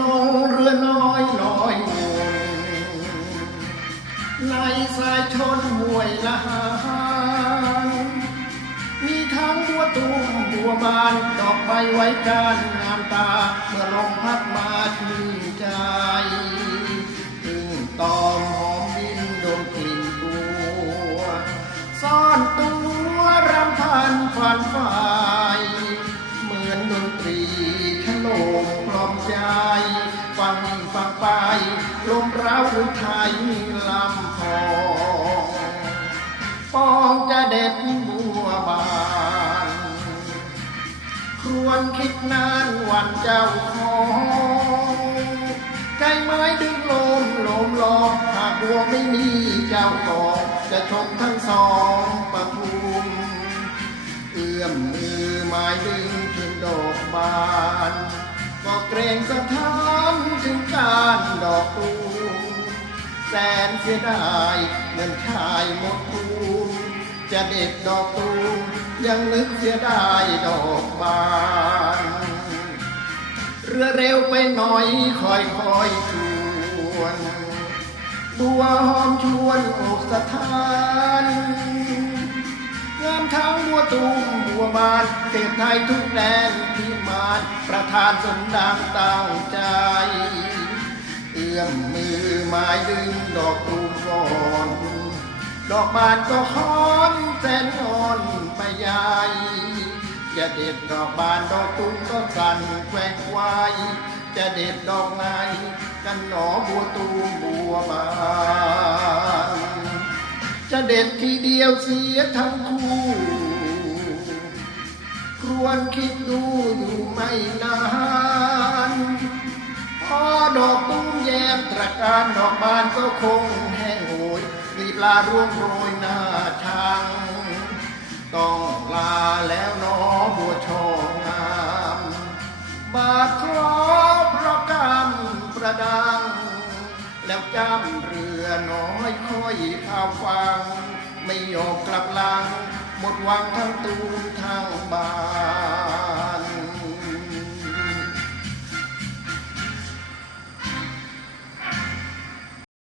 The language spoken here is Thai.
ลงเรือน้อยลอยวนในสายชนห่วยละหางมีทั้งบัวตูมบัวบานดอกใบไว้การงามตาเมื่อลมพัดมาชื่นใจถึงตอมหอมดินดมกลิ่นตัวซ่อนตัวรำพันฝันฝ่ายเหมือนดนตรีขนมกล่อมใจ ฟังฟังไปลมร้าวไทยลำพองปองจะเด็ดบัวบานครวนคิดนานวันเจ้าของใจไม้ดึงลมลมลองหากบัวไม่มีเจ้าของจะชมทั้งสองประทุมเอื้อมมือไม้ดึงถึงดอกบาน ก็เกรงสะท้าน อกตูแสนเสียดายเงินชายหมดทุนจะเด็ดดอกตูยังนึกเสียดายดอกบานเรือเร็วไปหน่อยคอยคอยชวนบัวหอมชวนอกสถานงามทั้งบัวตูมบัวบานเทพไทยทุกแดนพิมานประธานสมดังตั้งใจ เอื้อมมือม้ดึงดอกตูมก่อน ดอกบานก็ค้อนแสนอ่อนไปใหญ่จะเด็ดดอกบานดอกตูมก็สั่นแกว่งไวจะเด็ดดอกไงกันหนอบัวตูมบัวบานจะเด็ดทีเดียวเสียทั้งคู่ครวนคิดดูอยู่ไม่นาน มแย้มตระการดอกบานก็คงแห้งโหยรีบลาร่วงโรยหน้าทางต้องลาแล้วหนอบัวชองงามบาดคลอเพราะกำประดัง แล้วจำเรือน้อยค่อยข้าวฟัง ไม่ยอมกลับหลัง หมดวังทั้งตูมทั้งบาน